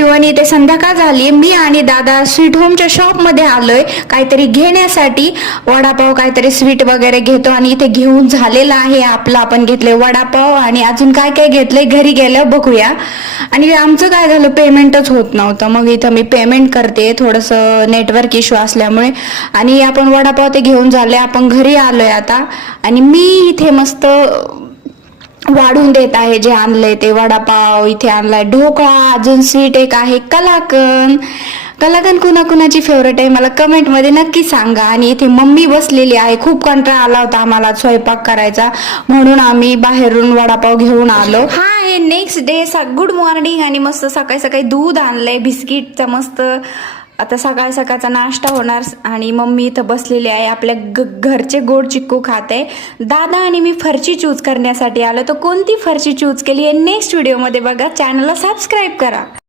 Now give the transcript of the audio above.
Everyone, इथे संध्याकाळ झाली. मी आणि दादा स्वीट होमच्या शॉपमध्ये आलोय काहीतरी घेण्यासाठी. वडापाव काहीतरी स्वीट वगैरे घेतो आणि इथे घेऊन झालेला आहे आपलं. आपण घेतले वडापाव आणि अजून काय काय घेतलंय घरी गेलं बघूया. आणि आमचं काय झालं, पेमेंटच होत नव्हतं. मग इथं मी पेमेंट करते, थोडंसं नेटवर्क इश्यू असल्यामुळे. आणि आपण वडापाव ते घेऊन झाले, आपण घरी आलोय आता. आणि मी इथे मस्त वाढून देत आहे जे आणलंय ते. वडापाव इथे आणलाय, ढोकळा, अजून स्वीट एक आहे कलाकंद. कलाकंद कुणाकुणाची फेवरेट आहे मला कमेंट मध्ये नक्की सांगा. आणि इथे मम्मी बसलेली आहे. खूप कंटाळा आला होता आम्हाला स्वयंपाक करायचा, म्हणून आम्ही बाहेरून वडापाव घेऊन आलो. हा आहे नेक्स्ट डे. Good morning. आणि मस्त सकाळी सकाळी दूध आणलंय, बिस्किटचा मस्त. आता सकाळ सकाळचा नाश्ता होणार. आणि मम्मी इथं बसलेली आहे, आपल्या घरचे गोड चिक्कू खाते. दादा आणि मी फरशी चूज करण्यासाठी आलो. तर कोणती फरशी चूज केली हे नेक्स्ट व्हिडिओमध्ये बघा. चॅनलला सबस्क्राईब करा.